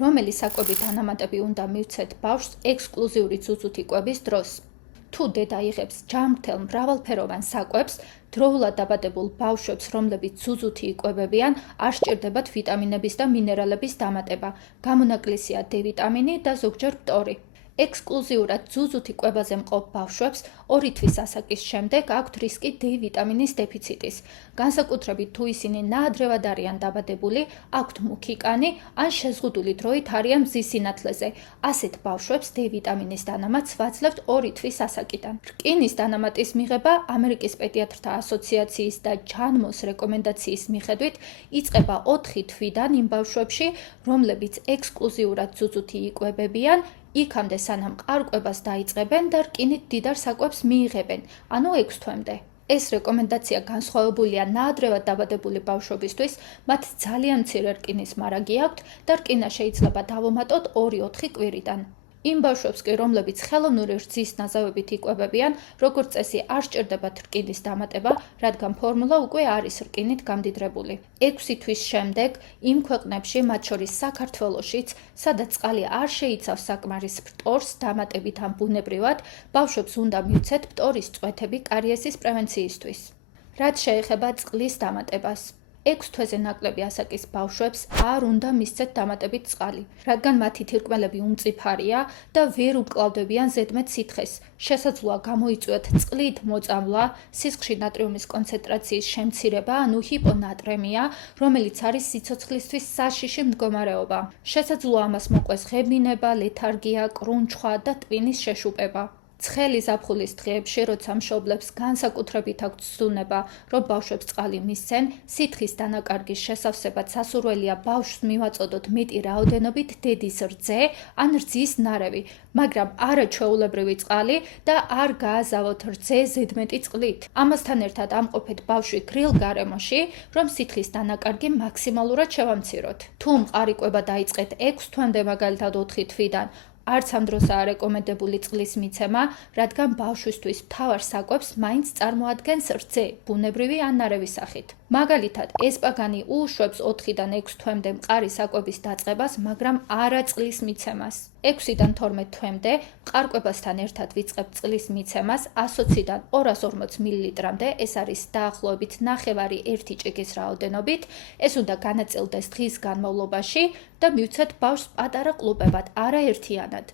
რომელი საკვები დანამატები უნდა მივცეთ ბავშვს ექსკლუზიური ძუძუთი კვების დროს. თუ დედა იღებს ჯანმრთელ მრავალფეროვან საკვებს, დროულად დაბადებულ ბავშვებს, რომლებიც ძუძუთი იკვებებიან, არ სჭირდებათ ვიტამინების და მინერალების დამატება, გამონაკლისია D ვიტამინი და ზოგჯერ ფტორი. ექსკლუზიურად ძუძუთი კვებაზე მყოფ ბავშვებს 2 თვის ასაკის შემდეგ აქვთ რისკი D ვიტამინის დეფიციტის. განსაკუთრებით თუ ისინი ნაადრევად არიან დაბადებული, აქვთ მუქი კანი ან შეზღუდული დროით არიან მზის სინათლეზე. ასეთ ბავშვებს D ვიტამინის დანამატს ვაძლევთ 2 თვის ასაკიდან. რკინის დანამატის მიღება ამერიკის პედიატრთა ასოციაციის და ჯანმოს რეკომენდაციის მიხედვით იწყება 4 თვიდან იმ ბავშვებში, რომლებიც ექსკლუზიურად ძუძუთი იკვებებიან, იქამდე სანამ ყარკვებას დაიწყებენ და რკინით მდიდარ საკვებს მიიღებენ, ანუ 6 თვემდე. ეს რეკომენდაცია განსხვავებულია ნაადრევად დაბადებული ბავშვებისთვის, მათ ძალიან მცირე რკინის მარაგი აქვთ და რკინა შეიძლება დავუმატოთ 2-4 კვირიდან. იმ ბავშვებს კი, რომლებიც ხელოვნური რძის ნაზავებით იკვებებიან, როგორც წესი არ სჭირდებათ რკინის დამატება, რადგან ფორმულა უკვე არის რკინით გამდიდრებული. 6 თვის შემდეგ იმ ქვეყნებში, მათ შორის საქართველოშიც, სადაც წყალი არ შეიცავს საკმარის ფტორს დამატებით ან ბუნებრივად, ბავშვებს უნდა მივცეთ ფტორის წვეთები კარიესის პრევენციისთვის. რაც შეეხება წყლის დამატებას. 6 თვეზე ნაკლები ასაკის ბავშვებს არ უნდა მისცეთ დამატებით წყალი, რადგან მათი თირკმელები უმწიფარია და ვერ უკლავდებიან ზედმეტ სითხეს. შესაძლოა გამოიწვიოთ წყლით მოწამვლა, სისხლში ნატრიუმის კონცენტრაციის შემცირება, ანუ ჰიპონატრემია, რომელიც არის სიცოცხლისთვის საშიში მდგომარეობა. შესაძლოა ამას მოყვეს ღებინება, ლეთარგია, კრუნჩხვა და ტვინის შეშუპება. ცხელი ზაფხულის დღეებში, როცა მშობლებს განსაკუთრებით აქვთ ცდუნება, რომ ბავშვებს წყალი მისცენ, სითხის დანაკარგის შესავსებად სასურველია ბავშვს მივაწოდოთ მეტი რაოდენობით დედის რძე ან რძის ნარევი, მაგრამ არა ჩვეულებრივი წყალი და არ გააზავოთ რძე ზედმეტი წყლით. ამასთან ერთად ამყოფეთ ბავშვი გრილ გარემოში, რომ სითხის დანაკარგი მაქსიმალურად შევამციროთ. თუ მყარი კვება დაიწყეთ 6 თვემდე, მაგალითად 4 თვიდან, არც ამ დროსაა რეკომენდებული წყლის მიცემა, რადგან ბავშვისთვის მთავარ საკვებს მაინც წარმოადგენს რძე, ბუნებრივი ან ნარევის სახით. მაგალითად, ესპაგანი უშვებს 4-დან 6 თვემდე მყარი საკვების დაწყებას, მაგრამ არა წყლის მიცემას. 6-დან 12 თვემდე ყარკვებასთან ერთად ვიწყებთ წყლის მიცემას 120-დან 240 მილilitrამდე, ეს არის დაახლოებით 1/2 ჭიქის რაოდენობით. ეს უნდა განაწილდეს დღის განმავლობაში და მივცეთ ბავშვს პატარა ყლუპებად, არა ერთიანად.